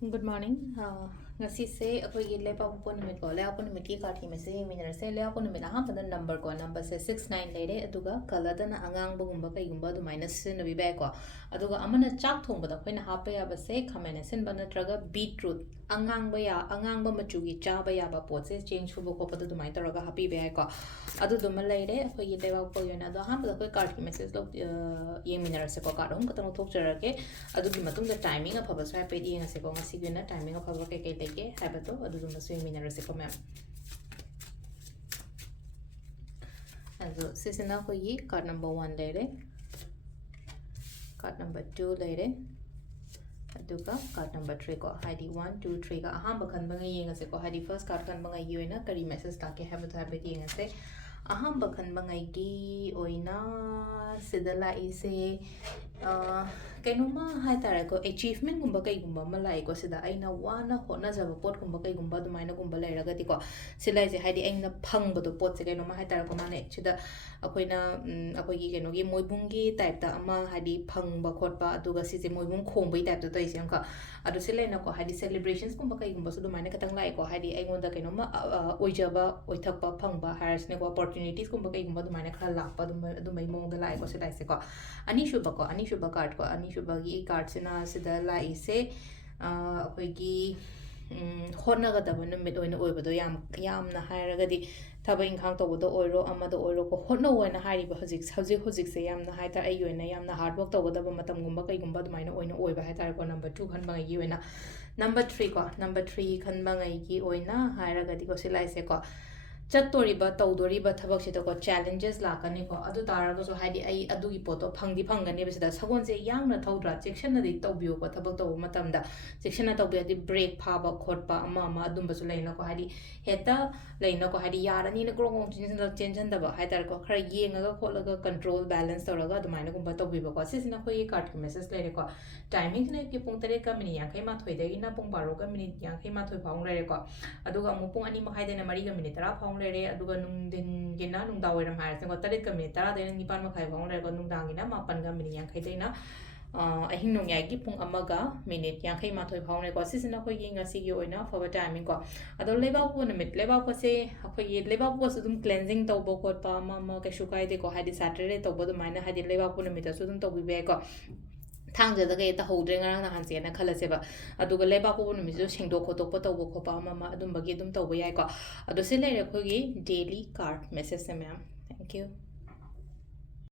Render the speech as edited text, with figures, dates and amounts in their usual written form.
Good morning. Ngasi se akoi gi lepa po nimit ko lepa po nimit ki kathi me se minner se lepa po nimit ha padan number se 69 leire aduga color da na angang bu gumba kai gumba du minus sin bi ba ko aduga amana chak thong bada khoina ha pa ya ba se khamene sin bana traga beetroot angang ba machu gi cha ba ya ba po se change fu ko padu du mai taraga happy ba ko adu du ma leire akoi gi lepa po yona do ha pada koi kathi message lo ye minner se ko ka dong ka tang thok jarage adu gi matung da timing a phaba sai pe di ngase ko ngasi gi na timing a phaba ke leke habato adu du ma se minner se ko ma'am also sisina ko yi card number 1 leire card number 2 leire aduga card number 3 ko hidi 1 2 3 ka ahamba khan banga yengase ko hidi first card khan banga yoina kari message ta ke habato habet yengase ahamba khan banga gi oina sidala ise kainoma hai tare ko achievement gumba kai gumba malai ko sida aina wana hona jaba pot gumba kai gumba du maina gumba lai raga ti ko silai je haidi aina phang bodo pot se kainoma hai tare ko mane chida akoina akoi gi kaino gi moibung gi type ta ama haidi phang ba khot ba aduga si je moibung khong bai type ta toi sem ka adu silai na ko haidi celebrations gumba kai gumba su du maina katang lai ko haidi aingonda kainoma oijaba oithak ba phang ba hires ne ko opportunities gumba kai gumba du maina khala lak pa du mai mong da lai ko silai se ko ani shuba card ko ani shuba gi card sina sida lai se akoi gi hotna ga da ban mit oina oibado yamna hairaga di thaba inkhang to bodo oiro amado oiro ko hotna oina hairi ba hojik se yamna haita ai yoina yamna hard work to bodo ba matam gumba kai gumba du maina oina oiba haita ko number 2 khan ba gi oina number 3 khan ba ngai gi oina hairaga di ko silai se ko ꯆꯠꯇꯣꯔꯤꯕ ꯇꯧꯗꯣꯔꯤꯕ ꯊꯕꯛꯁꯤꯗ ꯀꯣ challenges ꯂꯥꯛꯀꯅꯤꯀꯣ ꯑꯗꯨ ꯇꯥꯔꯒꯁꯨ ꯍꯥꯏꯗꯤ ꯑꯩ ꯑꯗꯨꯒꯤ ꯄꯣꯠꯇꯣ ꯐꯪꯒꯅꯦꯕ ꯁꯤꯗ ꯁꯒꯣꯜꯁꯦ ꯌꯥꯡꯅ ꯊꯧꯗ꯭ꯔꯥ ꯆꯦꯛꯁꯤꯟꯅꯗꯤ ꯇꯧꯕꯤꯌꯨꯀꯣ ꯊꯕꯛ ꯇꯧꯕ ꯃꯇꯝꯗ ꯆꯦꯛꯁꯤꯟꯅ ꯇꯧꯕꯤꯔꯗꯤ ꯕ꯭ꯔꯦꯛ ꯐꯥꯕ ꯈꯣꯠꯄ ꯑꯃ ꯑꯗꯨꯝꯕꯁꯨ ꯂꯩꯅꯀꯣ ꯍꯥꯏꯗꯤ ꯍꯦꯛꯇ ꯂꯩꯅꯀꯣ ꯍꯥꯏꯗꯤ ꯌꯥꯔꯅꯤꯅ ꯒ꯭ꯔꯣꯡ ꯒ꯭ꯔꯣꯡ ꯆꯦꯟꯁꯤꯟꯗꯕ ꯍꯥꯏꯇꯥꯔꯦꯀꯣ ꯈꯔ ꯌꯦꯡꯉꯒ ꯈꯣꯠꯂꯒ ꯀꯟꯇ꯭ꯔꯣꯜ ꯕꯦꯂꯦꯟꯁ ꯇꯧꯔꯒ ꯑꯗꯨꯃꯥꯏꯅꯒꯨꯝꯕ ꯇꯧꯕꯤꯕꯀꯣ ꯁꯤꯁꯤꯅ ꯑꯩꯈꯣꯏꯒꯤ ꯀꯥꯔꯠꯀꯤ ꯃꯦꯁꯦꯖ ꯂꯩꯔꯦꯀꯣ ꯇꯥꯏꯃꯤꯡꯁꯤꯅ ꯑꯌꯨꯛꯀꯤ ꯄꯨꯡ 8ꯒ ꯃꯤꯅꯤꯠ 51ꯗꯒꯤꯅ ꯄꯨꯡ 12ꯒ ꯃꯤꯅꯤꯠ 51 ꯐꯥꯎ ꯂꯩꯔꯦꯀꯣ ꯑꯗꯨꯒ ꯑꯃꯨꯛ ꯄꯨꯡ 2:30ꯗꯩꯅ 4ꯒ ꯃꯤꯅꯤꯠ 10 ꯐꯥꯎ ꯂꯩꯔꯦ ꯑꯗꯨꯒ ꯅꯨꯡꯊꯤꯟꯒꯤꯅ ꯅꯨꯡꯗꯥꯡꯋꯥꯏꯔꯝ ꯍꯥꯏꯔꯁꯦꯀꯣ 8ꯒ ꯃꯤꯅꯤꯠ 10ꯗꯩꯅ 9:30 ꯐꯥꯎ ꯂꯩꯔꯦꯀꯣ ꯅꯨꯡꯗꯥꯡꯒꯤꯅ 8ꯒ ꯃꯤꯅꯤꯠ 50ꯗꯩꯅ ꯑꯍꯤꯡ ꯅꯣꯡꯌꯥꯏꯒꯤ ꯄꯨꯡ 1ꯒ ꯃꯤꯅꯤꯠ 51 ꯐꯥꯎꯅꯦꯀꯣ ꯁꯤꯁꯤꯅ ꯑꯩꯈꯣꯏꯒꯤ ꯉꯁꯤꯒꯤ ꯑꯣꯏꯅ ꯑꯐꯕ ꯇꯥꯏꯃꯤꯡ ꯀꯣ ꯑꯗꯣ ꯂꯩꯕꯥꯛꯄꯣꯛꯄ ꯅꯨꯃꯤꯠ ꯂꯩꯕꯥꯛꯄꯣꯛꯄꯁꯦ ꯑꯩꯈꯣꯏꯒꯤ ꯂꯩꯕꯥꯛꯄꯣꯛꯄꯁꯨ ꯑꯗꯨꯝ ꯀ꯭ꯂꯦꯟꯖꯤꯡ ꯇꯧꯕ ꯈꯣꯠꯄ ꯑꯃ ꯀꯩꯁꯨ ꯀꯥꯏꯗꯦꯀꯣ ꯍꯥꯏꯗꯤ ꯁꯦꯇꯔꯗꯦ ꯇꯧꯕ ꯑꯗꯨꯃꯥꯏꯅ ꯍꯥꯏꯗꯤ ꯂꯩꯕꯥꯛꯄꯣꯛꯄ ꯅꯨꯃꯤꯠꯇꯁꯨ ꯑꯗꯨꯝ ꯇꯧꯕꯤꯕ ꯌꯥꯏꯀꯣ ꯊꯥꯡꯖꯗꯒ ꯍꯦꯛꯇ ꯍꯧꯗ꯭ꯔꯦ ꯉꯔꯥꯡ ꯅꯍꯥꯟꯁꯦꯅ ꯈꯜꯂꯁꯦꯕ ꯑꯗꯨꯒ ꯂꯩꯕꯥꯛꯄꯣꯛꯄ ꯅꯨꯃꯤꯠꯁꯤꯁꯨ ꯁꯦꯡꯗꯣꯛ ꯈꯣꯠꯇꯣꯛꯄ ꯇꯧꯕ ꯈꯣꯠꯄ ꯑꯃ ꯑꯗꯨꯝꯕꯒꯤ ꯑꯗꯨꯝ ꯇꯧꯕ ꯌꯥꯏꯀꯣ ꯑꯗꯣ ꯁꯤ ꯂꯩꯔꯦ ꯑꯩꯈꯣꯏꯒꯤ ꯗꯦꯂꯤ ꯀꯥꯔꯠ ꯃꯦꯁꯦꯖꯁꯦ ꯃꯌꯥꯝ ꯊꯦꯡꯛ ꯌꯨ